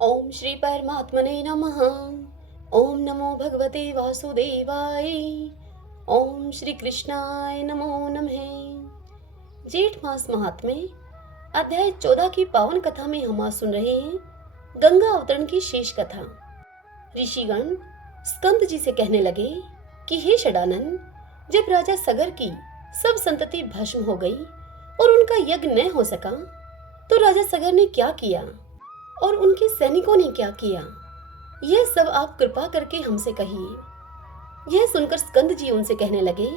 ओम श्री परमात्मने नमः। ओम नमो भगवते वासुदेवाय। ओम श्री कृष्णाय नमो नमः। जेठ मास महात्म्य अध्याय 14 की पावन कथा में हम आज सुन रहे हैं गंगा अवतरण की शेष कथा। ऋषिगण स्कंद जी से कहने लगे कि हे षडानन, जब राजा सगर की सब संतति भस्म हो गई और उनका यज्ञ न हो सका तो राजा सगर ने क्या किया और उनके सैनिकों ने क्या किया, यह सब आप कृपा करके हमसे कहिए। यह सुनकर स्कंद जी उनसे कहने लगे,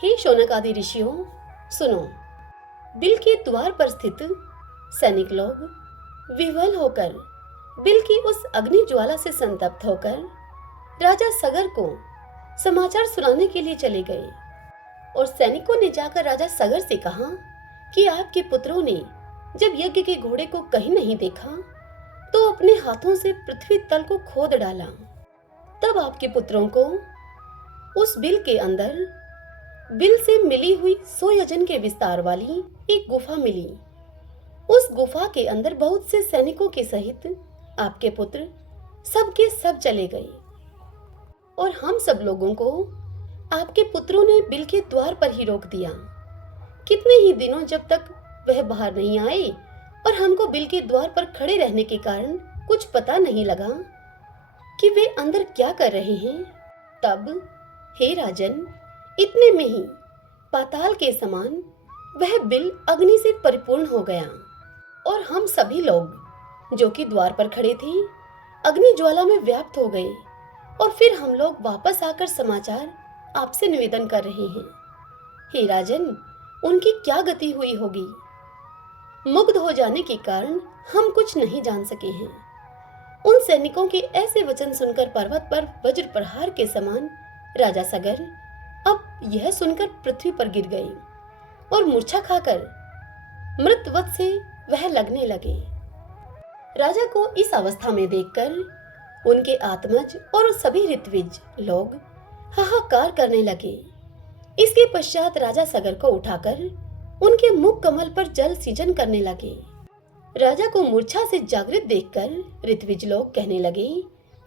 हे शौनक आदि ऋषियों, सुनो। बिल के द्वार पर स्थित सैनिक लोग विह्वल होकर बिल की उस अग्नि ज्वाला से संतप्त होकर राजा सगर को समाचार सुनाने के लिए चले गए और सैनिकों ने जाकर राजा सगर से कहा कि आपके पुत्रों ने जब यज्ञ के घोड़े को कहीं नहीं देखा तो अपने हाथों से पृथ्वी तल को खोद डाला। तब आपके पुत्रों को उस बिल के अंदर बिल से मिली हुई 100 योजन के विस्तार वाली एक गुफा मिली। उस गुफा के अंदर बहुत से सैनिकों के सहित आपके पुत्र सबके सब चले गए और हम सब लोगों को आपके पुत्रों ने बिल के द्वार पर ही रोक दिया। कितने ही दिनों जब तक वह बाहर नहीं आए और हमको बिल के द्वार पर खड़े रहने के कारण कुछ पता नहीं लगा कि वे अंदर क्या कर रहे हैं। तब हे राजन, इतने में ही पाताल के समान वह बिल अग्नि से परिपूर्ण हो गया और हम सभी लोग जो कि द्वार पर खड़े थे अग्नि ज्वाला में व्याप्त हो गए। और फिर हम लोग वापस आकर समाचार आपसे निवेदन कर रहे हैं। हे राजन, उनकी क्या गति हुई होगी। मुग्ध हो जाने के कारण हम कुछ नहीं जान सके हैं। उन सैनिकों के ऐसे वचन सुनकर पर्वत पर वज्र प्रहार के समान राजा सगर अब यह सुनकर पृथ्वी पर गिर गए और मूर्छा खाकर मृतवत से वह लगने लगे। राजा को इस अवस्था में देखकर उनके आत्मज और सभी ऋत्विज लोग हाहाकार करने लगे। इसके पश्चात राजा सगर को उठाकर उनके मुख कमल पर जल सींचन करने लगे। राजा को मूर्छा से जागृत देखकर ऋत्विज लोग कहने लगे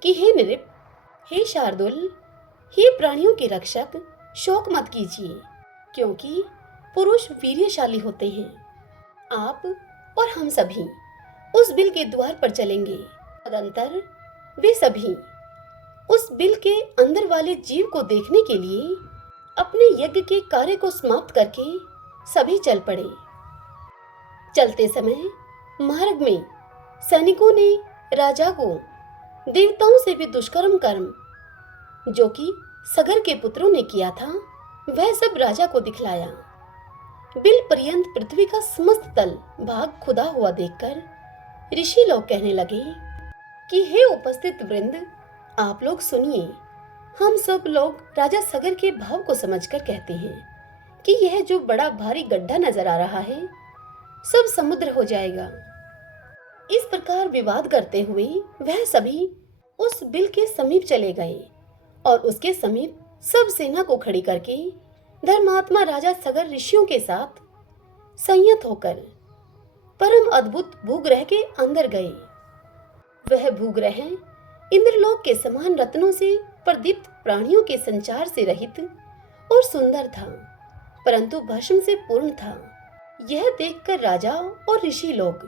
कि हे नृप, हे शार्दुल, हे प्राणियों के रक्षक, शोक मत कीजिए, क्योंकि पुरुष वीर्यशाली होते हैं। आप और हम सभी उस बिल के द्वार पर चलेंगे। तदंतर वे सभी उस बिल के अंदर वाले जीव को देखने के लिए अपने यज्ञ के कार्य को समाप्त करके सभी चल पड़े। चलते समय मार्ग में सैनिकों ने राजा को देवताओं से भी दुष्कर्म कर्म जो कि सगर के पुत्रों ने किया था वह सब राजा को दिखलाया। बिल पर्यंत पृथ्वी का समस्त तल भाग खुदा हुआ देखकर ऋषि लोग कहने लगे कि हे उपस्थित वृंद, आप लोग सुनिए। हम सब लोग राजा सगर के भाव को समझकर कहते हैं कि यह जो बड़ा भारी गड्ढा नजर आ रहा है सब समुद्र हो जाएगा। इस प्रकार विवाद करते हुए वह सभी उस बिल के समीप चले गए और उसके समीप सब सेना को खड़ी करके धर्मात्मा राजा सगर ऋषियों के साथ संयत होकर परम अद्भुत भूग्रह के अंदर गए। वह भूग्रह इंद्रलोक के समान रत्नों से प्रदीप्त प्राणियों के संचार से रहित और सुंदर था, परंतु भस्म से पूर्ण था। यह देखकर राजा और ऋषि लोग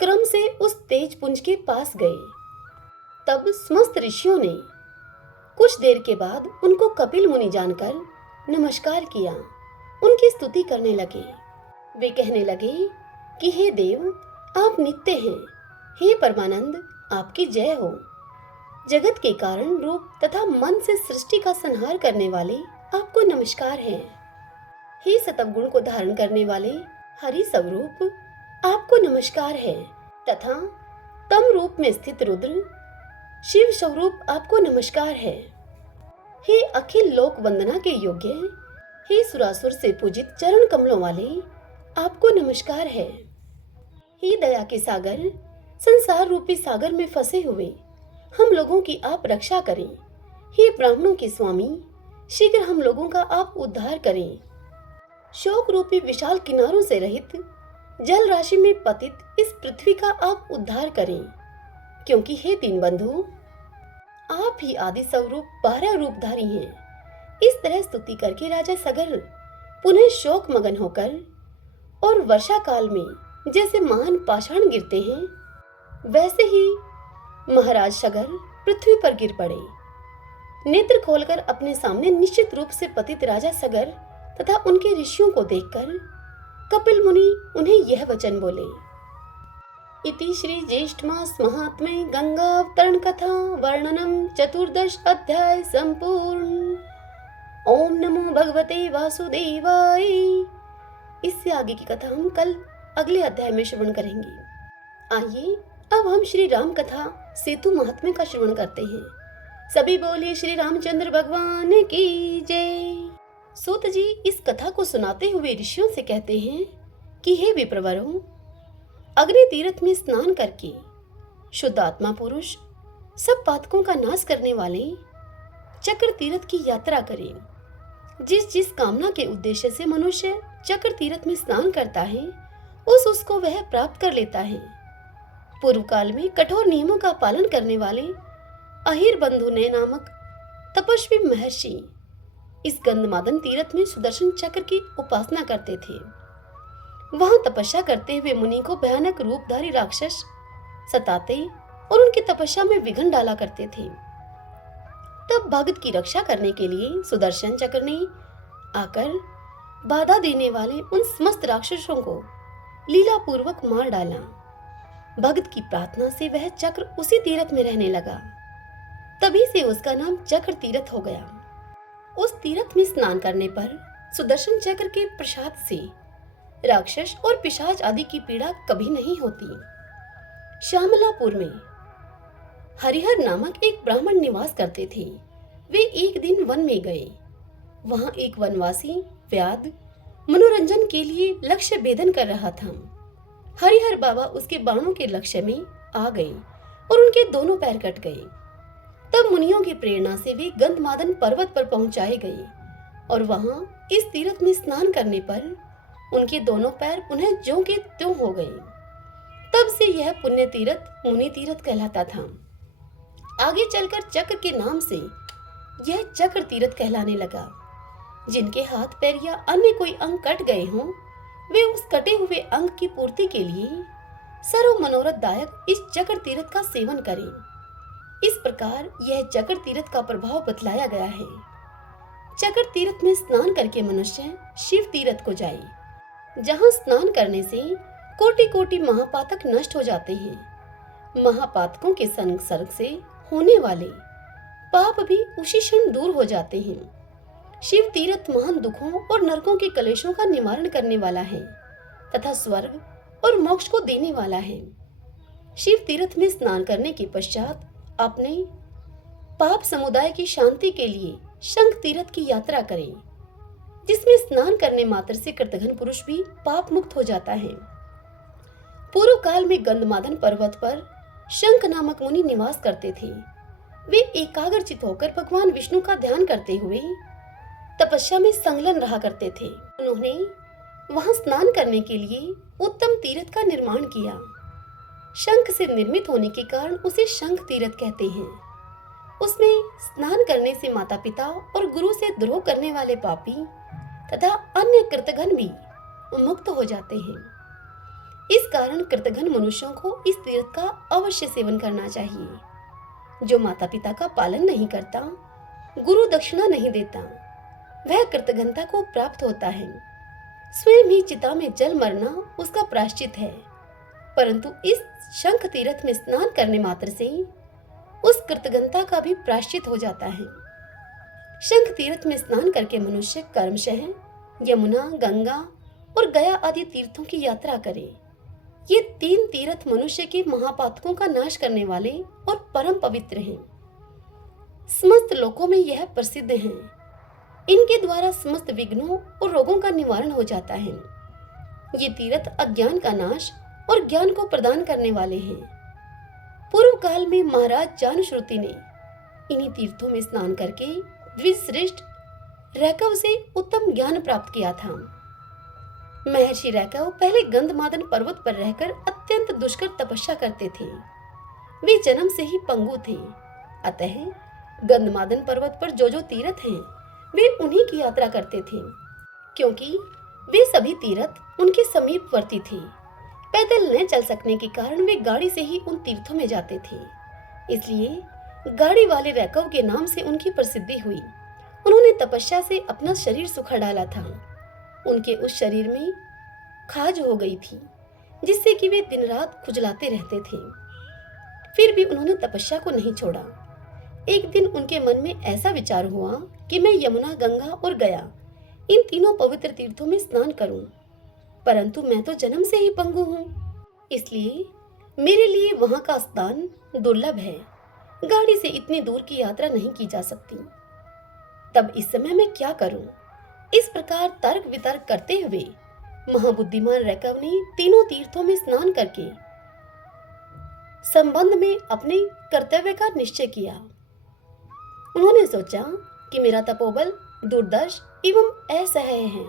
क्रम से उस तेज पुंज के पास गए। तब समस्त ऋषियों ने कुछ देर के बाद उनको कपिल मुनि जानकर नमस्कार किया, उनकी स्तुति करने लगे। वे कहने लगे कि हे देव, आप नित्य हैं। हे परमानंद, आपकी जय हो। जगत के कारण रूप तथा मन से सृष्टि का संहार करने वाले आपको नमस्कार है। हे सतवगुण को धारण करने वाले हरि स्वरूप, आपको नमस्कार है तथा तम रूप में स्थित रुद्र शिव स्वरूप, आपको नमस्कार है। हे अखिल लोक वंदना के योग्य, हे सुरासुर से पूजित चरण कमलों वाले, आपको नमस्कार है। हे दया के सागर, संसार रूपी सागर में फंसे हुए हम लोगों की आप रक्षा करें। हे ब्राह्मणों के स्वामी, शीघ्र हम लोगों का आप उद्धार करें। शोक रूपी विशाल किनारों से रहित जल राशि में पतित इस पृथ्वी का आप उद्धार करें। क्योंकि हे दीनबंधु, आप ही आदि स्वरूप 12 रूपधारी हैं। इस तरह स्तुति करके राजा सगर पुनः शोक मगन होकर, और वर्षा काल में जैसे महान पाषाण गिरते हैं, वैसे ही महाराज सगर पृथ्वी पर गिर पड़े। नेत्र खोलकर अपने सामने निश्चित रूप से पतित राजा सगर तथा उनके ऋषियों को देखकर कपिल मुनि उन्हें यह वचन बोले। इति श्री ज्येष्ठ मास महात्म्ये गंगा अवतरण कथा वर्णनम 14 अध्याय संपूर्ण। ओम नमो भगवते वासुदेवाय। इससे आगे की कथा हम कल अगले अध्याय में श्रवण करेंगे। आइए अब हम श्री राम कथा सेतु महात्म्य का श्रवण करते हैं। सभी बोलिए श्री रामचंद्र भगवान की जय। सूत जी इस कथा को सुनाते हुए ऋषियों से कहते हैं कि हे विप्रवरों, अग्नि तीर्थ में स्नान करके शुद्ध आत्मा पुरुष सब पातकों का नाश करने वाले चक्र तीर्थ की यात्रा करें। जिस जिस कामना के उद्देश्य से मनुष्य चक्र तीर्थ में स्नान करता है, उसको वह प्राप्त कर लेता है। पूर्व काल में कठोर नियमों का पालन करने वाले अहिर बंधु ने नामक तपस्वी महर्षि इस गंधमादन तीर्थ में सुदर्शन चक्र की उपासना करते थे। वहां तपस्या करते हुए मुनि को भयानक रूपधारी राक्षस सताते और उनकी तपस्या में विघ्न डाला करते थे। तब भगत की रक्षा करने के लिए सुदर्शन चक्र ने आकर बाधा देने वाले उन समस्त राक्षसों को लीला पूर्वक मार डाला। भगत की प्रार्थना से वह चक्र उसी तीर्थ में रहने लगा। तभी से उसका नाम चक्र तीर्थ हो गया। उस तीर्थ में स्नान करने पर सुदर्शन चक्र के प्रसाद से राक्षस और पिशाच आदि की पीड़ा कभी नहीं होती। श्यामलापुर में हरिहर नामक एक ब्राह्मण निवास करते थे। वे एक दिन वन में गए। वहां एक वनवासी व्याध मनोरंजन के लिए लक्ष्य भेदन कर रहा था। हरिहर बाबा उसके बाणों के लक्ष्य में आ गए और उनके दोनों पैर कट गए। तब मुनियों की प्रेरणा से वे गंधमादन पर्वत पर पहुंचाए गए और वहां इस तीर्थ में स्नान करने पर उनके दोनों पैर पुनः ज्यों के त्यों हो गए। तब से यह पुण्य तीर्थ मुनि तीर्थ कहलाता था। आगे चलकर चक्र के नाम से यह चक्र तीर्थ कहलाने लगा। जिनके हाथ पैर या अन्य कोई अंग कट गए हों, वे उस कटे हुए अंग की पूर्ति के लिए सर्व मनोरथदायक इस चक्र तीर्थ का सेवन करें। इस प्रकार यह चक्र तीर्थ का प्रभाव बतलाया गया है। चक्र तीर्थ में स्नान करके मनुष्य शिव तीर्थ को जाए, जहां स्नान करने से कोटि कोटि महापातक नष्ट हो जाते हैं। महापातकों के संसर्ग से होने वाले पाप भी उसी क्षण दूर हो जाते हैं। शिव तीर्थ महान दुखों और नरकों के कलेशों का निवारण करने वाला है तथा स्वर्ग और मोक्ष को देने वाला है। शिव तीर्थ में स्नान करने के पश्चात अपने पाप समुदाय की शांति के लिए शंख तीर्थ की यात्रा करें, जिसमें स्नान करने मात्र से कृतघ्न पुरुष भी पाप मुक्त हो जाता है। पूर्व काल में गंधमादन पर्वत पर शंख नामक मुनि निवास करते थे। वे एकाग्रचित होकर भगवान विष्णु का ध्यान करते हुए तपस्या में संलग्न रहा करते थे। उन्होंने वहां स्नान करने के लिए उत्तम तीर्थ का निर्माण किया। शंख से निर्मित होने के कारण उसे शंख तीर्थ कहते हैं। उसमें स्नान करने से माता पिता और गुरु से द्रोह करने वाले पापी तथा अन्य कृतघ्न भी मुक्त हो जाते हैं। इस कारण कृतघ्न मनुष्यों को इस तीर्थ का अवश्य सेवन करना चाहिए। जो माता पिता का पालन नहीं करता, गुरु दक्षिणा नहीं देता, वह कृतघ्नता को प्राप्त होता है। स्वयं ही चिता में जल मरना उसका प्रायश्चित है। परंतु इस शंख तीर्थ में स्नान करने मात्र से उस कृतघ्नता का भी प्रायश्चित हो जाता है। शंख तीर्थ में स्नान करके मनुष्य कर्मशः यमुना, गंगा और गया आदि तीर्थों की यात्रा करे। ये 3 तीर्थ मनुष्य के महापातकों का नाश करने वाले और परम पवित्र हैं। समस्त लोकों में यह प्रसिद्ध हैं। इनके द्वारा समस्त विघ्नों और रोगों का निवारण हो जाता है। ये तीर्थ अज्ञान का नाश और ज्ञान को प्रदान करने वाले हैं। पूर्व काल में महाराज जानुश्रुति ने इन्हीं तीर्थों में स्नान करके द्विश्रेष्ठ रैकव से उत्तम ज्ञान प्राप्त किया था। महर्षि रैकव पहले गंधमादन पर्वत पर रहकर अत्यंत दुष्कर तपस्या करते थे। वे जन्म से ही पंगु थे, अतः गंधमादन पर्वत पर जो तीर्थ हैं वे उन्हीं की यात्रा करते थे, क्योंकि वे सभी तीर्थ उनके समीपवर्ती थे। पैदल न चल सकने के कारण वे गाड़ी से ही उन तीर्थों में जाते थे, इसलिए गाड़ी वाले रैकव के नाम से उनकी प्रसिद्धि हुई। उन्होंने तपस्या से अपना शरीर सुखा डाला था। उनके उस शरीर में खाज हो गई थी, जिससे कि वे दिन रात खुजलाते रहते थे। फिर भी उन्होंने तपस्या को नहीं छोड़ा। एक दिन उनके मन में ऐसा विचार हुआ कि मैं यमुना, गंगा और गया इन तीनों पवित्र तीर्थों में स्नान करूं, परंतु मैं तो जन्म से ही पंगु हूं, इसलिए मेरे लिए वहां का स्नान दुर्लभ है। गाड़ी से इतनी दूर की यात्रा नहीं की जा सकती। तब इस समय मैं क्या करूं? इस प्रकार तर्क वितर्क करते हुए महाबुद्धिमान रैकव ने तीनों तीर्थों में स्नान करके संबंध में अपने कर्तव्य का निश्चय किया। उन्होंने सोचा कि मेरा तपोबल दुर्दर्श एवं असह्य है,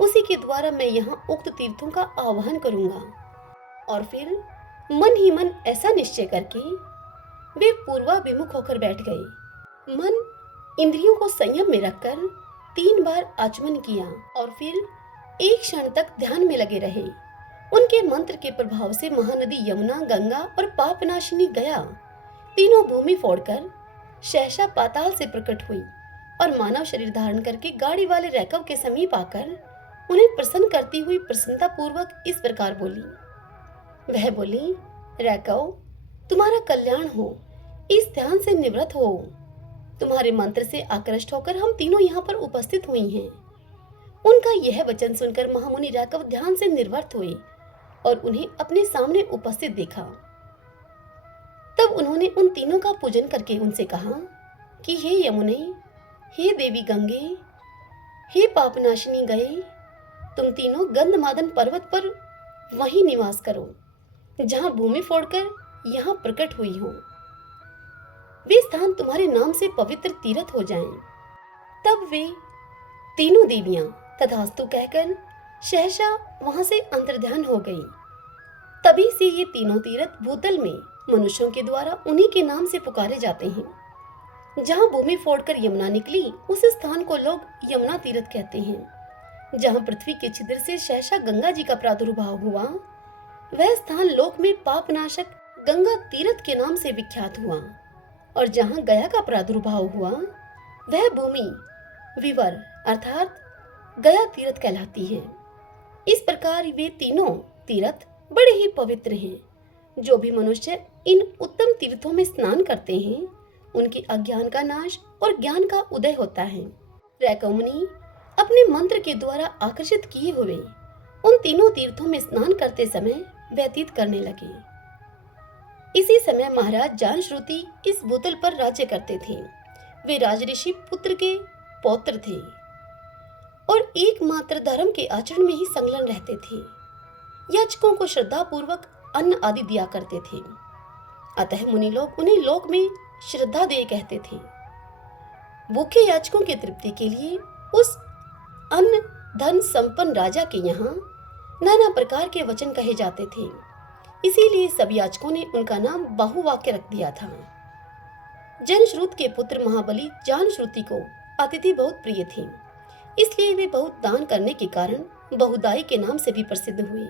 उसी के द्वारा मैं यहाँ उक्त तीर्थों का आह्वान करूंगा। और फिर मन ही मन ऐसा निश्चय करके वे पूर्वाभिमुख होकर बैठ गए। मन इंद्रियों को संयम में रखकर 3 बार आचमन किया और फिर एक क्षण तक ध्यान में लगे रहे। उनके मंत्र के प्रभाव से महानदी यमुना, गंगा और पापनाशिनी गया तीनों भूमि फोड़कर सहसा पाताल से प्रकट हुई और मानव शरीर धारण करके गाड़ी वाले रैकव के समीप आकर उन्हें प्रसन्न करती हुई प्रसन्नता पूर्वक इस प्रकार बोली। वह बोली, रैकव, तुम्हारा कल्याण हो, इस ध्यान से निवृत्त हो। तुम्हारे मंत्र से आकृष्ट होकर हम तीनों यहाँ पर उपस्थित हुई हैं। उनका यह वचन सुनकर महामुनि रैकव ध्यान से निर्वृत्त हुए और उन्हें अपने सामने उपस्थित देखा। तब उन्होंने उन तीनों का पूजन करके उनसे कहा कि हे यमुने, हे देवी गंगे, हे पापनाशिनी गए, तुम तीनों गंधमादन पर्वत पर वहीं निवास करो जहां भूमि फोड़कर यहाँ प्रकट हुई हो। वे स्थान तुम्हारे नाम से पवित्र तीर्थ हो जाएं। तब वे तीनों देवियां तथास्तु कहकर सहसा वहां से अंतर्ध्यान हो गई। तभी से ये तीनों तीर्थ भूतल में मनुष्यों के द्वारा उन्हीं के नाम से पुकारे जाते हैं। जहां भूमि फोड़कर यमुना निकली उस स्थान को लोग यमुना तीर्थ कहते हैं। जहां पृथ्वी के छिद्र से सहसा गंगा जी का प्रादुर्भाव हुआ, वह स्थान लोक में पापनाशक गंगा तीर्थ के नाम से विख्यात हुआ। और जहां गया का प्रादुर्भाव हुआ, वह भूमि विवर अर्थात गया तीर्थ कहलाती है। इस प्रकार वे तीनों तीर्थ बड़े ही पवित्र हैं। जो भी मनुष्य इन उत्तम तीर्थों में स्नान करते हैं, उनके अज्ञान का नाश और ज्ञान का उदय होता है। रैकव मुनि अपने मंत्र के द्वारा आकर्षित किए हुए उन तीनों तीर्थों में स्नान करते समय व्यतीत करने लगे। इसी समय महाराज जानश्रुति इस भूतल पर राज्य करते थे। वे राजऋषि पुत्र के पौत्र थे और एकमात्र धर्म के आचरण में ही संलग्न रहते थे। याचकों को श्रद्धा पूर्वक अन्न आदि दिया करते थे, अतः मुनि लोग उन्हें लोक में श्रद्धा देय कहते थे। भूखे याचकों की तृप्ति के लिए उस अन्न धन संपन्न राजा के यहाँ नाना प्रकार के वचन कहे जाते थे। इसीलिए सब याचकों ने उनका नाम बाहुवाक्य रख दिया था। जनश्रुत के पुत्र महाबली जानश्रुति को अतिथि बहुत प्रिय थे, इसलिए वे बहुत दान करने के कारण बहुदाई के नाम से भी प्रसिद्ध हुए।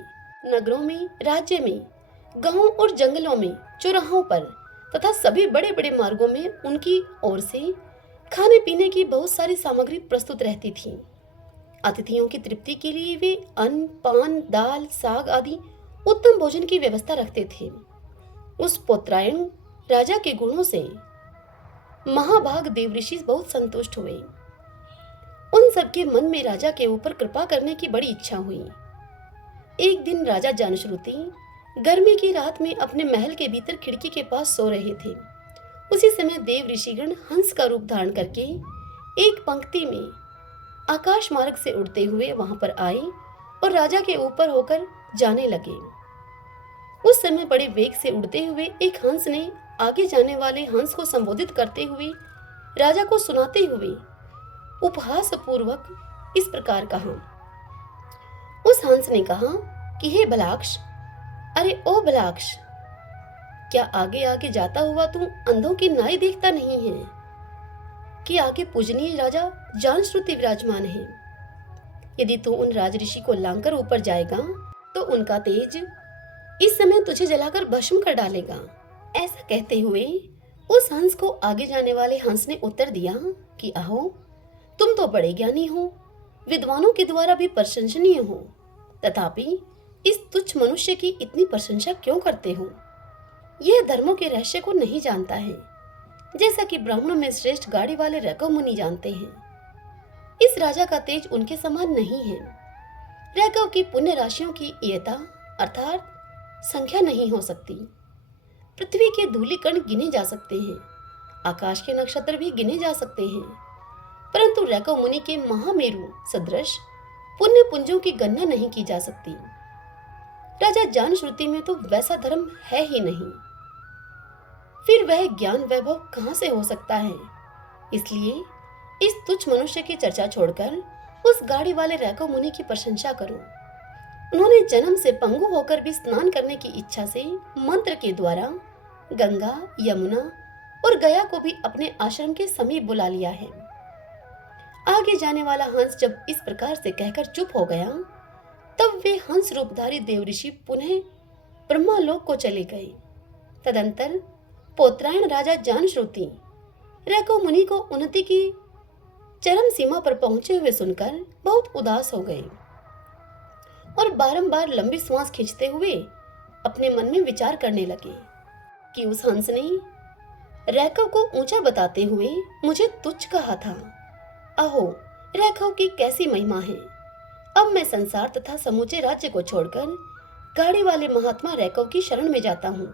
नगरों में, राज्य में, गांवों और जंगलों में, चौराहों पर तथा सभी बड़े बड़े मार्गों में उनकी ओर से खाने पीने की बहुत सारी सामग्री प्रस्तुत रहती थी। अतिथियों की तृप्ति के लिए वे अन्न, पान, दाल, साग आदि उत्तम भोजन की व्यवस्था रखते थे। उस पौत्रायण राजा के गुणों से महाभाग देवऋषि बहुत संतुष्ट हुए। उन सबके मन में राजा के ऊपर कृपा करने की बड़ी इच्छा हुई। एक दिन राजा जानश्रुति गर्मी की रात में अपने महल के भीतर खिड़की के पास सो रहे थे। उसी समय देव ऋषिगण हंस का रूप धारण करके एक पंक्ति में आकाश मार्ग से उड़ते हुए वहां पर आए और राजा के ऊपर होकर जाने लगे। उस समय बड़े वेग से उड़ते हुए एक हंस ने आगे जाने वाले हंस को संबोधित करते हुए राजा को सुनाते हुए उपहास पूर्वक इस प्रकार कहा। उस हंस ने कहा कि हे भलाक्ष, अरे ओ भलाक्ष, क्या आगे आगे जाता हुआ तू अंधों की नाई देखता नहीं है कि आगे पूजनीय राजा जानश्रुति विराजमान है। यदि तू उन राजऋषि को लांघकर ऊपर जाएगा तो उनका तेज इस समय तुझे जलाकर भस्म कर डालेगा। ऐसा कहते हुए उस हंस को आगे जाने वाले हंस ने उत्तर दिया कि अहो, तुम तो बड़े ज्ञानी हो, विद्वानों के द्वारा भी प्रशंसनीय हो, तथापि इस तुच्छ मनुष्य की इतनी प्रशंसा क्यों करते हो? यह धर्मों के रहस्य को नहीं जानता है, जैसा कि ब्राह्मणों में श्रेष्ठ गाड़ी वाले रैकव मुनि जानते हैं। इस राजा का तेज उनके समान नहीं है। रैकव की पुण्य राशियों की एयता अर्थात संख्या नहीं हो सकती। पृथ्वी के धूलि कण गिने जा सकते हैं, आकाश के नक्षत्र भी गिने जा सकते हैं, परंतु रैकव मुनि के महामेरु सदृश पुण्य पुंजों की गणना नहीं की जा सकती। राजा जानश्रुति में तो वैसा धर्म है ही नहीं, फिर वह ज्ञान वैभव कहां से हो सकता है? इसलिए इस तुच्छ मनुष्य की चर्चा छोड़कर उस गाड़ी वाले रैकव मुनि की प्रशंसा करो। उन्होंने जन्म से पंगु होकर भी स्नान करने की इच्छा से मंत्र के द्वारा गंगा, यमुना और गया को भी अपने आश्रम के समीप बुला लिया है। आगे जाने वाला हंस जब इस प्रकार से कहकर चुप हो गया, तब वे हंस रूपधारी देवऋषि पुनः ब्रह्मालोक को चले गए। तदंतर पौत्रायण राजा जानश्रुति रैकव मुनि को उन्नति की चरम सीमा पर पहुंचे हुए सुनकर बहुत उदास हो गए और बारंबार लंबी श्वास खींचते हुए अपने मन में विचार करने लगे कि उस हंस ने रैकव को ऊंचा बताते हुए मुझे तुच्छ कहा था। अहो, रैकव की कैसी महिमा है। अब मैं संसार तथा समूचे राज्य को छोड़कर गाड़ी वाले महात्मा रैकव की शरण में जाता हूँ।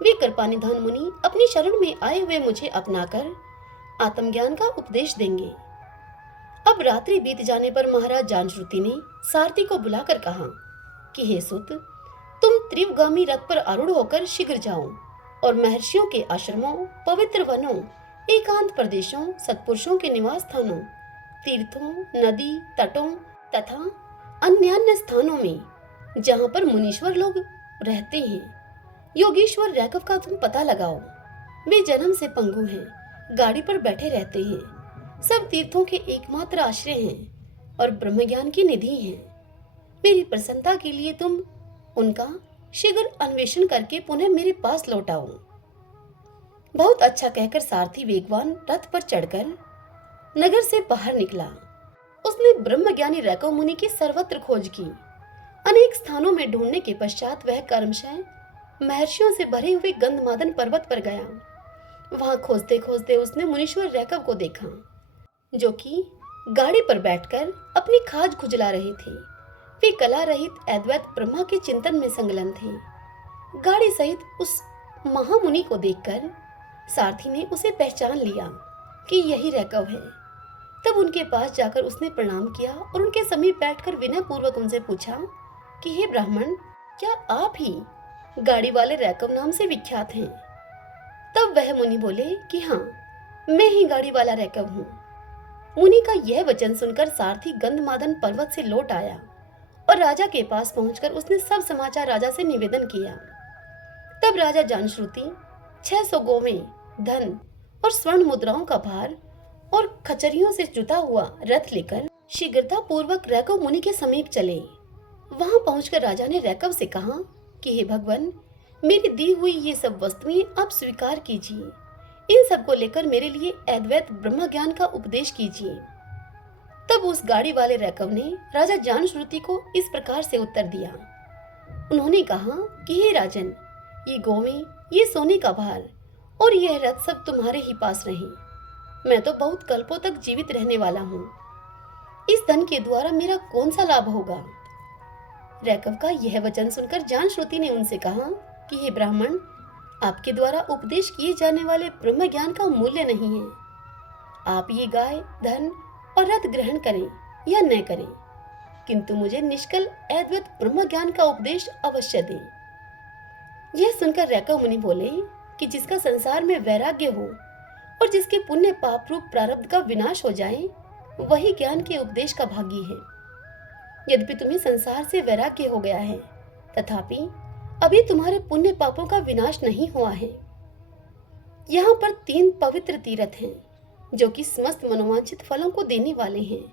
वे कृपानिधान मुनि अपनी शरण में आए हुए मुझे अपनाकर आत्मज्ञान का उपदेश देंगे। अब रात्रि बीत जाने पर महाराज जानश्रुति ने सारथी को बुलाकर कहा कि हे सुत, तुम त्रिवगामी रथ पर आरूढ़ होकर शीघ्र जाओ और महर्षियों के आश्रमों, पवित्र वनों, एकांत प्रदेशों, सत्पुरुषों के निवास स्थानों, तीर्थों, नदी तटों तथा अन्य स्थानों में जहाँ पर मुनीश्वर लोग रहते हैं, योगीश्वर रैकव का तुम पता लगाओ। वे जन्म से पंगु हैं, गाड़ी पर बैठे रहते हैं, सब तीर्थों के एकमात्र आश्रय हैं और ब्रह्म ज्ञान की निधि हैं। मेरी प्रसन्नता के लिए तुम उनका शीघ्र अन्वेषण करके पुनः मेरे पास लौटाओ। बहुत अच्छा कहकर सारथी वेगवान रथ पर चढ़कर नगर से बाहर निकला। उसने ब्रह्मज्ञानी रैकव मुनि की सर्वत्र खोज की। अनेक स्थानों में ढूंढने के पश्चात वह कर्मशः महर्षियों से भरे हुए गंधमादन पर्वत पर गया। वहां खोजते खोजते उसने मुनीश्वर रैकव को देखा, जो कि गाड़ी पर बैठकर अपनी खाज खुजला रहे थे। वे कला रहित अद्वैत ब्रह्मा के चिंतन में संलग्न थे। गाड़ी सहित उस महामुनि को देखकर सारथी ने उसे पहचान लिया कि यही रैकव है। तब उनके पास जाकर उसने प्रणाम किया और उनके समीप बैठकर विनय पूर्वक उनसे पूछा कि हे ब्राह्मण, क्या आप ही गाड़ी वाले रैकव नाम से विख्यात हैं? तब वह मुनि बोले कि हाँ, मैं ही गाड़ी वाला रैकव हूँ। मुनि का यह वचन सुनकर सारथी गंधमादन पर्वत से लौट आया और राजा के पास पहुंचकर उसने सब समाचार राजा से निवेदन किया। तब राजा जानश्रुति 600 गौवें, धन और स्वर्ण मुद्राओं का भार और खचरियों से जुटा हुआ रथ लेकर शीघ्रता पूर्वक रैकव मुनि के समीप चले। वहां पहुंचकर राजा ने रैकव से कहा कि हे भगवान, मेरी दी हुई ये सब वस्तुएं आप स्वीकार कीजिए। इन सब को लेकर मेरे लिए अद्वैत ब्रह्म ज्ञान का उपदेश कीजिए। तब उस गाड़ी वाले रैकव ने राजा जानश्रुति को इस प्रकार से उत्तर दिया। उन्होंने कहा कि हे राजन, ये गौवें, ये सोने का भार और यह रथ सब तुम्हारे ही पास रहे। मैं तो बहुत कल्पों तक जीवित रहने वाला हूँ। इस धन के द्वारा मेरा कौन सा लाभ होगा? रैकव का यह वचन सुनकर जानश्रुति ने उनसे कहा कि हे ब्राह्मण, आपके द्वारा उपदेश किए जाने वाले ब्रह्म ज्ञान का मूल्य नहीं है। आप ये गाय, धन और रथ ग्रहण करें या न करें, किंतु मुझे निष्कल अद्वैत ब्रह्म ज्ञान का उपदेश अवश्य दें। यह सुनकर रैकव मुनि बोले कि जिसका संसार में वैराग्य हो और जिसके पुण्य पाप रूप प्रारब्ध का विनाश हो जाए, वही ज्ञान के उपदेश का भागी है। यद्यपि तुम्हें संसार से वैराग्य हो गया है, तथापि अभी तुम्हारे पुण्य पापों का विनाश नहीं हुआ है। यहाँ पर 3 पवित्र तीर्थ हैं जो कि समस्त मनोवांछित फलों को देने वाले हैं।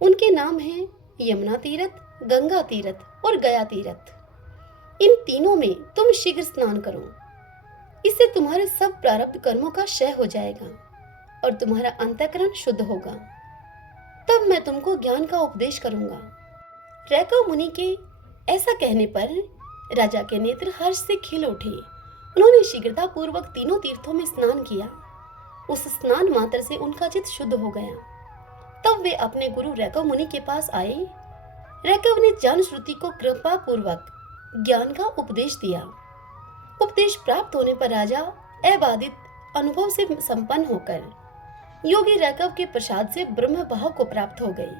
उनके नाम हैं यमुना तीर्थ, गंगा तीर्थ और गया तीर्थ। इन तीनों में तुम शीघ्र स्नान करो। इससे तुम्हारे सब प्रारब्ध कर्मों का क्षय हो जाएगा और तुम्हारा अंतःकरण शुद्ध होगा। तब मैं तुमको ज्ञान का उपदेश करूंगा। रैकव मुनि के ऐसा कहने पर राजा के नेत्र हर्ष से खिल उठे। उन्होंने शीघ्रता पूर्वक तीनों तीर्थों में स्नान किया। उस स्नान मात्र से उनका चित्त शुद्ध हो गया। तब वे अपने गुरु रैकव मुनि के पास आए। रैकव ने जानश्रुति को कृपा पूर्वक ज्ञान का उपदेश दिया। उपदेश प्राप्त होने पर राजा अबाधित अनुभव से संपन्न होकर योगी रैकव के प्रसाद से ब्रह्म भाव को प्राप्त हो गई।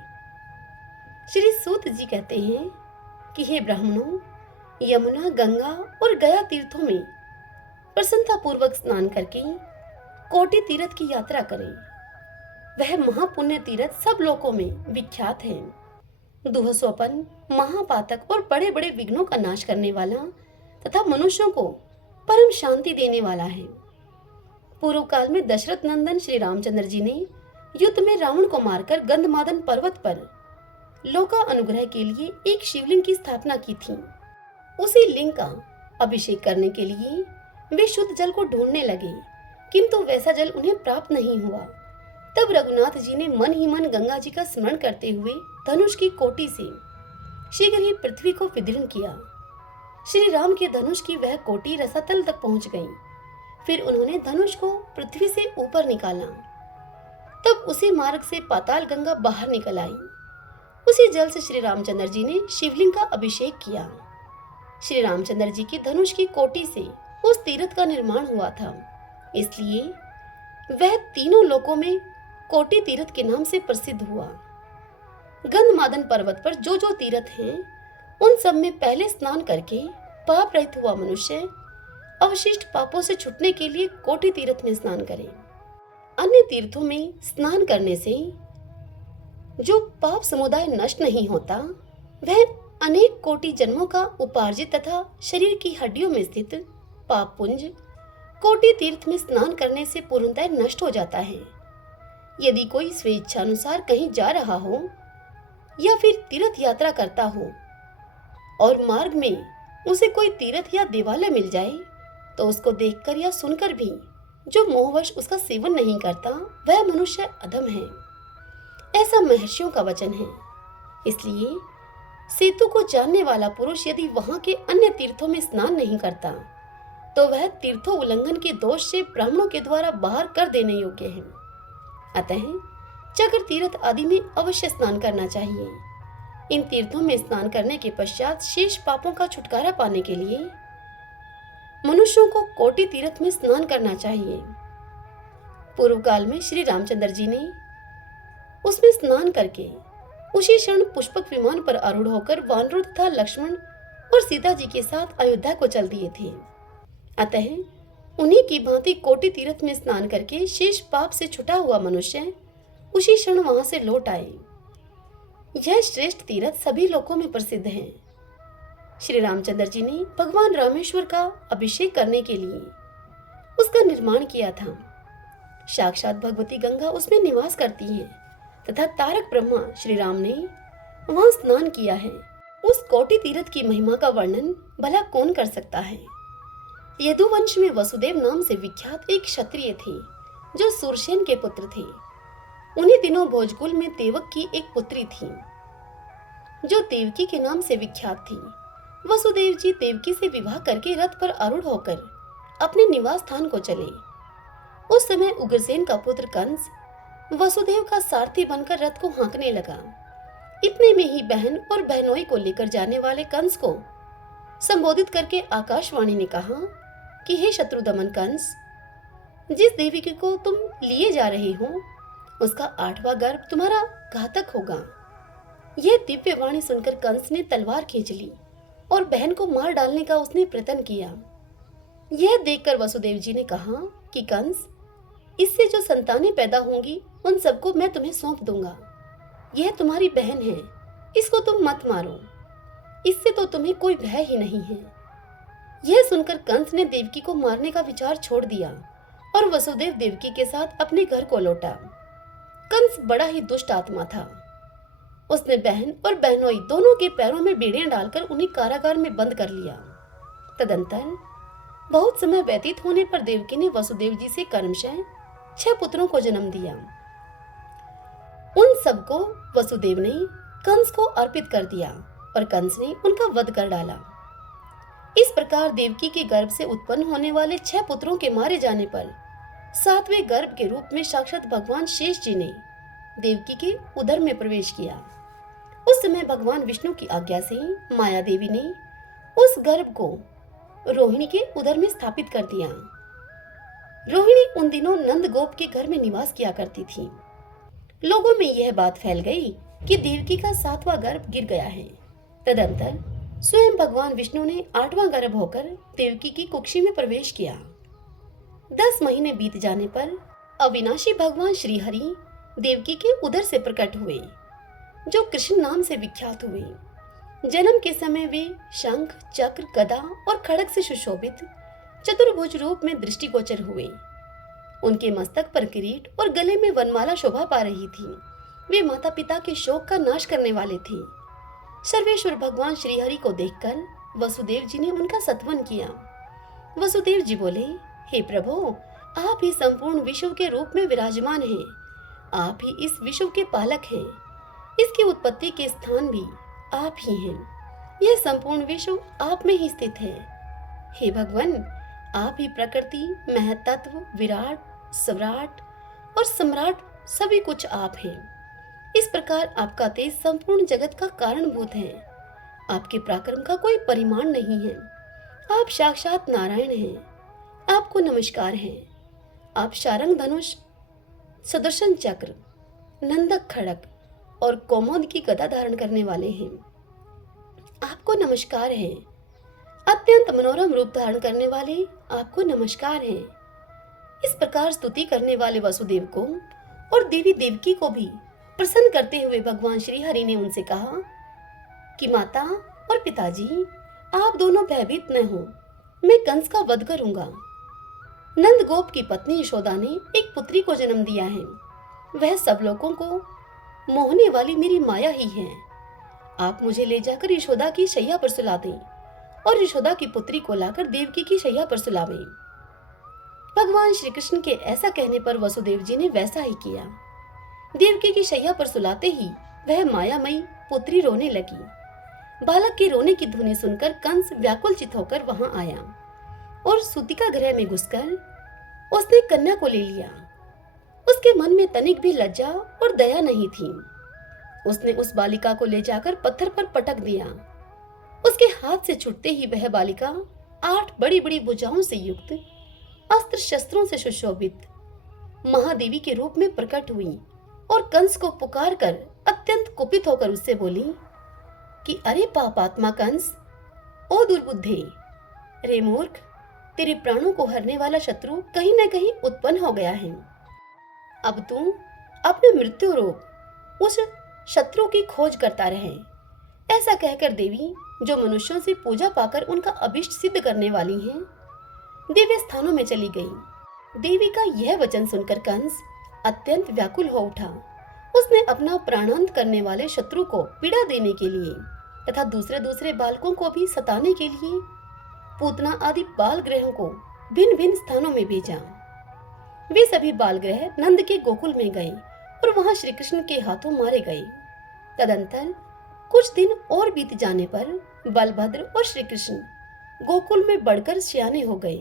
श्री सूत जी कहते हैं कि हे ब्राह्मणों, यमुना, गंगा और गया तीर्थों में प्रसन्नता पूर्वक स्नान करके कोटि तीर्थ की यात्रा करें। वह महापुण्य तीर्थ सब लोकों में विख्यात है। दुःस्वपन, महापातक और बड़े बड़े विघ्नों का नाश करने वाला तथा मनुष्यों को परम शांति देने वाला है। पूर्व काल में दशरथ नंदन श्री रामचंद्र जी ने युद्ध में रावण को मारकर गंधमादन पर्वत पर लोका अनुग्रह के लिए एक शिवलिंग की स्थापना की थी। उसी लिंग का अभिषेक करने के लिए वे शुद्ध जल को ढूंढने लगे, किंतु वैसा जल उन्हें प्राप्त नहीं हुआ। तब रघुनाथ जी ने मन ही मन गंगा जी का स्मरण करते हुए धनुष की कोटि से शीघ्र ही पृथ्वी को विदीर्ण किया। श्री राम के धनुष की वह कोटि रसातल तक पहुंच गई। फिर उन्होंने धनुष को पृथ्वी से ऊपर निकाला। तब उसी मार्ग से पाताल गंगा बाहर निकल आई। उसी जल से श्री रामचंद्र जी ने शिवलिंग का अभिषेक किया। श्री रामचंद्र जी की धनुष की कोटि से उस तीर्थ का निर्माण हुआ था, इसलिए वह तीनों लोकों में कोटि तीर्थ के नाम से प्रसिद्ध हुआ। गंधमादन पर्वत पर जो जो तीर्थ हैं, उन सब में पहले स्नान करके पाप रहित हुआ मनुष्य अवशिष्ट पापों से छुटने के लिए कोटि तीर्थ में स्नान करे। अन्य तीर्थों में स्नान करने से जो पाप समुदाय नष्ट नहीं होता, वह अनेक कोटि जन्मों का उपार्जित तथा शरीर की हड्डियों में स्थित पाप पुंज कोटि तीर्थ में स्नान करने से पूर्णतः नष्ट हो जाता है। यदि कोई स्वेच्छानुसार कहीं जा रहा हो या फिर तीर्थ यात्रा करता हो और मार्ग में उसे कोई तीर्थ या देवालय मिल जाए, तो उसको देखकर या सुनकर भी जो मोहवश उसका सेवन नहीं करता, वह मनुष्य अधम है। ऐसा महर्षियों का वचन है। इसलिए सेतु को जानने वाला पुरुष यदि वहां के अन्य तीर्थों में स्नान नहीं करता, तो वह तीर्थों उल्लंघन के दोष से ब्राह्मणों के द्वारा बाहर कर देने योग्य है। अतः चक्र तीर्थ आदि में अवश्य स्नान करना चाहिए। इन तीर्थों में स्नान करने के पश्चात शेष पापों का छुटकारा पाने के लिए मनुष्यों को कोटि तीर्थ में स्नान करना चाहिए। पूर्व काल में श्री रामचंद्र जी ने उसमें स्नान करके उसी क्षण पुष्पक विमान पर आरूढ़ होकर वानरों तथा लक्ष्मण और सीता जी के साथ अयोध्या को चल दिए थे। अतः उन्हीं की भांति कोटि तीर्थ में स्नान करके शेष पाप से छुटा हुआ मनुष्य उसी क्षण वहां से लौट आए। यह श्रेष्ठ तीर्थ सभी लोकों में प्रसिद्ध है। श्री रामचंद्र जी ने भगवान रामेश्वर का अभिषेक करने के लिए उसका निर्माण किया था। साक्षात भगवती गंगा उसमें निवास करती है तथा तारक ब्रह्मा श्री राम ने वहां स्नान किया है। उस कोटि तीर्थ की महिमा का वर्णन भला कौन कर सकता है। यदुवंश में वसुदेव नाम से विख्यात एक क्षत्रिय थे जो सूरसेन के पुत्र थे। उन्हीं दिनों भोजकुल में देवक की एक पुत्री थी जो देवकी के नाम से विख्यात थी। वसुदेव जी देवकी से विवाह करके रथ पर आरूढ़ होकर अपने निवास स्थान को चले। उस समय उग्रसेन का पुत्र कंस वसुदेव का सारथी बनकर रथ को हाँकने लगा। इतने में ही बहन और बहनोई को लेकर जाने वाले कंस को संबोधित करके आकाशवाणी ने कहा कि हे शत्रुदमन कंस, जिस देवी को तुम लिए जा रहे हो उसका 8वां गर्भ तुम्हारा घातक होगा। यह दिव्य वाणी सुनकर कंस ने तलवार खींच ली और बहन को मार डालने का उसने प्रयत्न किया। यह देखकर वसुदेव जी ने कहा कि कंस, इससे जो संतानें पैदा होंगी उन सबको मैं तुम्हें सौंप दूंगा। यह तुम्हारी बहन है, इसको तुम मत मारो, इससे तो तुम्हें कोई भय ही नहीं है। यह सुनकर कंस ने देवकी को मारने का विचार छोड़ दिया और वसुदेव देवकी के साथ अपने घर को लौटा। कंस बड़ा ही दुष्ट आत्मा था। उसने बहन और बहनोई दोनों के पैरों में बेड़ियां डालकर उन्हें कारागार में बंद कर लिया। तदंतर बहुत समय व्यतीत होने पर देवकी ने वसुदेव जी से कर्मशः 6 पुत्रों को जन्म दिया। उन सबको वसुदेव ने कंस को अर्पित कर दिया और कंस ने उनका वध कर डाला। इस प्रकार देवकी के गर्भ से उत्पन्न होने वाले 6 पुत्रों के मारे जाने पर 7वें गर्भ के रूप में साक्षात भगवान शेष जी ने देवकी के उदर में प्रवेश किया। उस समय भगवान विष्णु की आज्ञा से माया देवी ने उस गर्भ को रोहिणी के उदर में स्थापित कर दिया। रोहिणी उन दिनों नंद गोप के घर में निवास किया करती थी। लोगों में यह बात फैल गई कि देवकी का 7वां गर्भ गिर गया है। तदंतर स्वयं भगवान विष्णु ने 8वां गर्भ होकर देवकी की कुक्षी में प्रवेश किया। 10 महीने बीत जाने पर अविनाशी भगवान श्री हरि देवकी के उदर से प्रकट हुए, जो कृष्ण नाम से विख्यात हुए। जन्म के समय वे शंख, चक्र, गदा और खड़ग से सुशोभित चतुर्भुज रूप में दृष्टिगोचर हुए। उनके मस्तक पर किरीट और गले में वनमाला शोभा पा रही थी। वे माता पिता के शोक का नाश करने वाले थे। सर्वेश्वर भगवान श्रीहरि को देखकर वसुदेव जी ने उनका सत्वन किया। वसुदेव जी बोले, हे प्रभु, आप ही संपूर्ण विश्व के रूप में विराजमान हैं। आप ही इस विश्व के पालक हैं। इसकी उत्पत्ति के स्थान भी आप ही हैं। यह संपूर्ण विश्व आप में ही स्थित है। हे भगवान, आप ही प्रकृति, महतत्व, विराट, स्वराट और सम्राट सभी कुछ आप हैं। इस प्रकार आपका तेज संपूर्ण जगत का कारणभूत है। आपके पराक्रम का कोई परिमाण नहीं है। आप साक्षात नारायण हैं। आपको नमस्कार है। आप शारंग धनुष, सुदर्शन चक्र, नंदक खड़ग और कौमोद की गदा धारण करने वाले हैं। आपको नमस्कार है। अत्यंत मनोरम रूप धारण करने वाले आपको नमस्कार है। इस प्रकार स्तुति करने वाले वसुदेव को और देवी देवकी को भी प्रसन्न करते हुए भगवान श्री हरि ने उनसे कहा कि माता और पिताजी, आप दोनों भयभीत न हो। मैं कंस का वध करूंगा। नंद गोप की पत्नी यशोदा ने एक पुत्री को जन्म दिया है। वह सब लोगों को मोहने वाली मेरी माया ही है। आप मुझे ले जाकर यशोदा की शैया पर सुला दें और यशोदा की पुत्री को लाकर देवकी की शैया पर सुलावें। भगवान श्री कृष्ण के ऐसा कहने पर वसुदेव जी ने वैसा ही किया। देवकी की शैया पर सुलाते ही वह मायामयी पुत्री रोने लगी। बालक के रोने की ध्वनि सुनकर कंस व्याकुल चित होकर वहां आया और सूतिका गृह में घुसकर उसने कन्या को ले लिया। उसके मन में तनिक भी लज्जा और दया नहीं थी। उसने उस बालिका को ले जाकर पत्थर पर पटक दिया। उसके हाथ से छूटते ही वह बालिका 8 बड़ी बड़ी भुजाओं से युक्त, अस्त्र शस्त्रों से सुशोभित महादेवी के रूप में प्रकट हुई और कंस को पुकार कर अत्यंत कुपित होकर उससे बोली कि अरे पापात्मा कंस, ओ दुर्बुद्धे, रे मूर्ख, तेरे प्राणों को हरने वाला शत्रु कहीं न कहीं उत्पन्न हो गया है। अब तू अपने मृत्यु रूप उस शत्रु की खोज करता रहे। ऐसा कहकर देवी, जो मनुष्यों से पूजा पाकर उनका अभिष्ट सिद्ध करने वाली हैं, दिव्य स्थानों में चली गई। देवी का यह वचन सुनकर कंस अत्यंत व्याकुल हो उठा। उसने अपना प्राणांत करने वाले शत्रु को पीड़ा देने के लिए तथा दूसरे बालकों को भी सताने के लिए पूतना आदि बाल ग्रहों को भिन्न भिन्न स्थानों में भेजा। वे सभी बाल ग्रह नंद के गोकुल में गए और वहां श्री कृष्ण के हाथों मारे गए। तदंतर कुछ दिन और बीत जाने पर बलभद्र और श्री कृष्ण गोकुल में बढ़कर सियाने हो गए।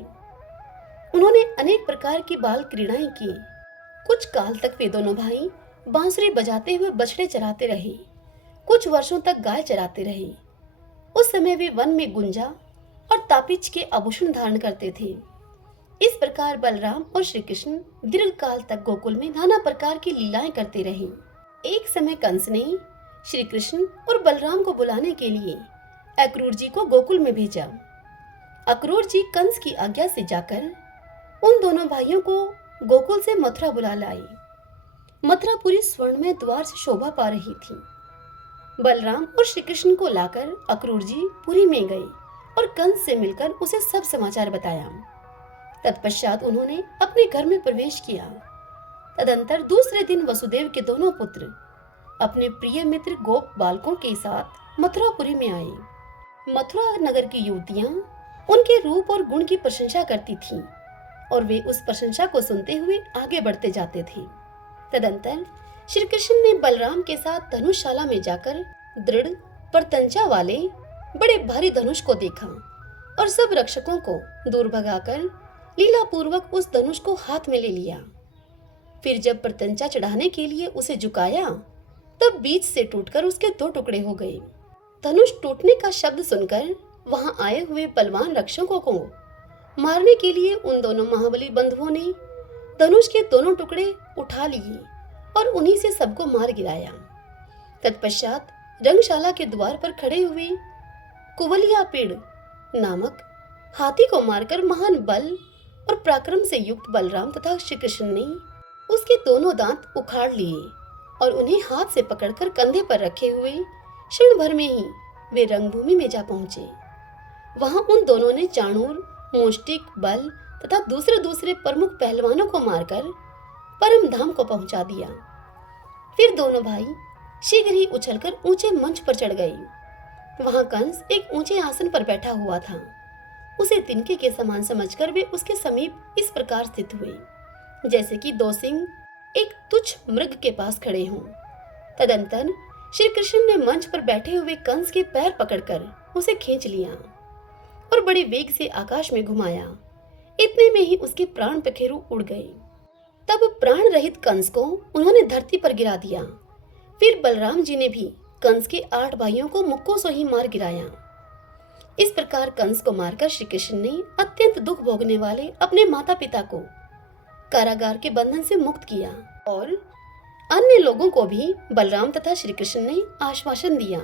उन्होंने अनेक प्रकार की बाल क्रीड़ाएं की। कुछ काल तक वे दोनों भाई बांसुरी बजाते हुए बछड़े चराते रहे। कुछ वर्षों तक गाय चराते रहे। उस समय वे वन में गुंजा और तापिच के आभूषण धारण करते थे। इस प्रकार बलराम और श्री कृष्ण दीर्घ काल तक गोकुल में नाना प्रकार की लीलाएं करते रहे। एक समय कंस ने श्री कृष्ण और बलराम को बुलाने के लिए अक्रूर जी को गोकुल में भेजा। अक्रूर जी कंस की आज्ञा से जाकर उन दोनों भाइयों को गोकुल से मथुरा बुला लाई। मथुरा पूरी स्वर्णमय द्वार से शोभा पा रही थी। बलराम और श्री कृष्ण को लाकर अक्रूर जी पुरी में गए और कंस से मिलकर उसे सब समाचार बताया। तत्पश्चात उन्होंने अपने घर में प्रवेश किया। तदंतर दूसरे दिन वसुदेव के दोनों पुत्र अपने प्रिय मित्र गोप बालकों के साथ मथुरापुरी में आए। मथुरा नगर की युवतियां उनके रूप और गुण की प्रशंसा करती थीं और वे उस प्रशंसा को सुनते हुए आगे बढ़ते जाते थे। तदंतर श्री कृष्ण ने बलराम के साथ धनुषशाला में जाकर दृढ़ प्रत्यंचा वाले बड़े भारी धनुष को देखा और सब रक्षकों को दूर भगाकर लीला पूर्वक उस धनुष को हाथ में ले लिया। फिर जब प्रत्यंचा चढ़ाने के लिए उसे झुकाया तब बीच से टूटकर उसके दो टुकड़े हो गए। धनुष टूटने का शब्द सुनकर वहां आए हुए बलवान रक्षकों को मारने के लिए उन दोनों महाबली बंधुओं ने धनुष के दोनों टुकड़े उठा लिए और उन्हीं से सबको मार गिराया। तत्पश्चात रंगशाला के द्वार पर खड़े हुए कुवलिया पेड़ नामक हाथी को मारकर महान बल और पराक्रम से युक्त बलराम तथा श्री कृष्ण ने उसके दोनों दांत उखाड़ लिए और उन्हें हाथ से पकड़कर कंधे पर रखे हुए क्षण भर में ही वे रंगभूमि में जा पहुंचे। वहां उन दोनों ने चाणूर, मुष्टिक, बल तथा दूसरे प्रमुख पहलवानों को मारकर परम धाम को पहुंचा दिया। फिर दोनों भाई शीघ्र ही उछलकर ऊंचे मंच पर चढ़ गए। वहां कंस एक ऊंचे आसन पर बैठा हुआ था। उसे तिनके के समान समझकर वे उसके समीप इस प्रकार स्थित हुए जैसे कि दो सिंह एक तुच्छ मृग के पास खड़े हों। तदंतर श्री कृष्ण ने मंच पर बैठे हुए कंस के पैर पकड़कर उसे खींच लिया और बड़े वेग से आकाश में घुमाया। इतने में ही उसके प्राण पखेरु उड़ गए। तब प्राण रहित कंस को उन्होंने धरती पर गिरा दिया। फिर बलराम जी ने भी कंस के 8 भाइयों को मुक्कों से ही मार गिराया। इस प्रकार कंस को मारकर श्री कृष्ण ने अत्यंत दुख भोगने वाले अपने माता पिता को कारागार के बंधन से मुक्त किया और अन्य लोगों को भी बलराम तथा श्री कृष्ण ने आश्वासन दिया।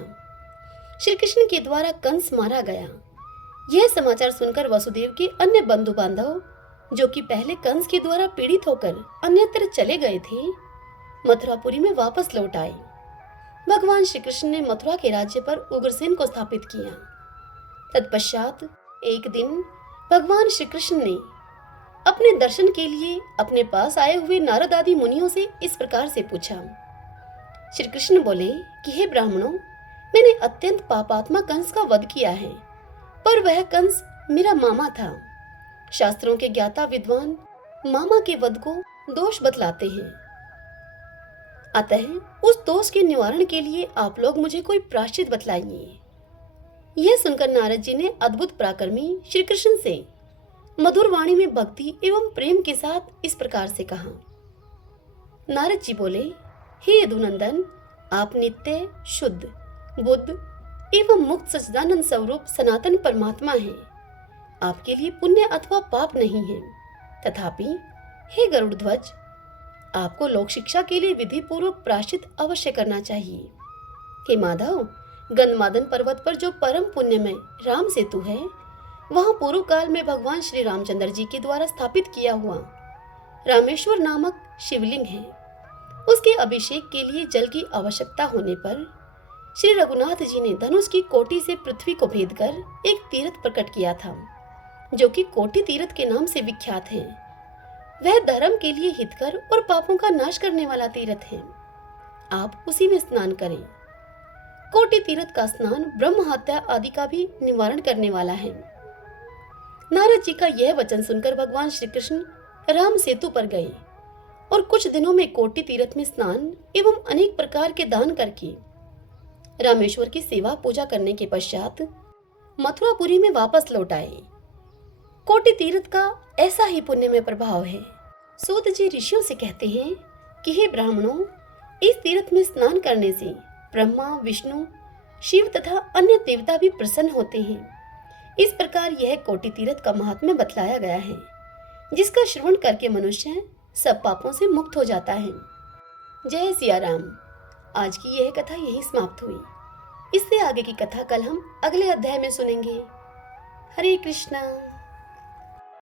श्री कृष्ण के द्वारा कंस मारा गया। यह समाचार सुनकर वसुदेव के अन्य बंधु बांधव जो कि पहले कंस के द्वारा पीड़ित होकर अन्यत्र चले गए थे, मथुरापुरी में वापस लौट आए। भगवान श्री कृष्ण ने मथुरा के राज्य पर उग्रसेन को स्थापित किया। तत्पश्चात एक दिन भगवान श्री कृष्ण ने अपने दर्शन के लिए अपने पास आए हुए नारद आदि मुनियों से इस प्रकार से पूछा। श्री कृष्ण बोले कि हे ब्राह्मणों, मैंने अत्यंत पापात्मा कंस का वध किया है, पर वह कंस मेरा मामा था। शास्त्रों के ज्ञाता विद्वान मामा के वध को दोष बतलाते हैं, अतः उस दोष के निवारण के लिए आप लोग मुझे कोई प्रायश्चित बतलाइए। यह सुनकर नारद जी ने अद्भुत पराक्रमी श्री कृष्ण से मधुर वाणी में भक्ति एवं प्रेम के साथ इस प्रकार से कहा। नारद जी बोले, हे यदुनंदन, आप नित्य शुद्ध बुद्ध एवं मुक्त सच्चिदानंद स्वरूप सनातन परमात्मा हैं। आपके लिए पुण्य अथवा पाप नहीं है। तथापि हे गरुड़ ध्वज, आपको लोक शिक्षा के लिए विधि पूर्वक प्रायश्चित अवश्य करना चाहिए। हे माधव, गंधमादन पर्वत पर जो परम पुण्यमय राम सेतु है, वहां पूर्व काल में भगवान श्री रामचंद्र जी के द्वारा स्थापित किया हुआ रामेश्वर नामक शिवलिंग है। उसके अभिषेक के लिए जल की आवश्यकता होने पर श्री रघुनाथ जी ने धनुष की कोटि से पृथ्वी को भेद कर एक तीर्थ प्रकट किया था, जो कि कोटि तीर्थ के नाम से विख्यात है। वह धर्म के लिए हितकर और पापों का नाश करने वाला तीर्थ है। आप उसी में स्नान करें। कोटि तीर्थ का स्नान ब्रह्म हत्या आदि का भी निवारण करने वाला है। नारद जी का यह वचन सुनकर भगवान श्री कृष्ण राम सेतु पर गए और कुछ दिनों में कोटि तीर्थ में स्नान एवं अनेक प्रकार के दान करके रामेश्वर की सेवा पूजा करने के पश्चात मथुरापुरी में वापस लौट आए। कोटि तीर्थ का ऐसा ही पुण्यमय प्रभाव है। सूत जी ऋषियों से कहते हैं कि हे ब्राह्मणों, इस तीर्थ में स्नान करने से ब्रह्मा, विष्णु, शिव तथा अन्य देवता भी प्रसन्न होते हैं। इस प्रकार यह कोटि तीर्थ का महात्म्य बतलाया गया है, जिसका श्रवण करके मनुष्य सब पापों से मुक्त हो जाता है। जय सिया राम। आज की यह कथा यही समाप्त हुई। इससे आगे की कथा कल हम अगले अध्याय में सुनेंगे। हरे कृष्णा।